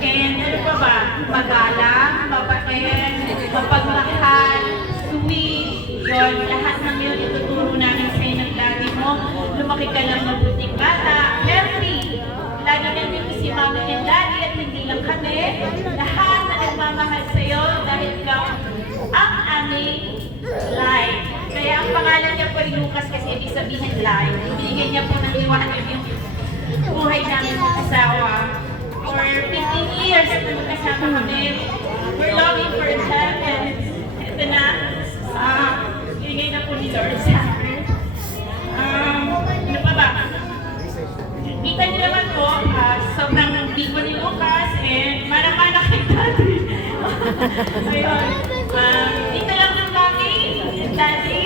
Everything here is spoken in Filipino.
And ano pa ba? Magalang, mabait, mapagmahal, sweet, yun, lahat ng yun ituturo namin sa'yo ng daddy mo. Lumaki ka lang mabuting bata, healthy. Lagi nandito si mama and daddy at hindi lang kami. Lahat na nagmamahal sa'yo dahil ikaw ang aming life. Kaya ang pangalan niya po ay Lucas kasi ibig sabihin life. Binigyan niya po ng liwanag yung buhay namin mag-asawa. For 15 years na magkasama kami. We're longing for heaven. Ito na, binigay na po ni Lord sa akin. Ano pa ba? Kita niyo naman po, sobrang bigo ni Lucas and mana-mana kay Daddy. Ayun. Dito lang ng mami, Daddy.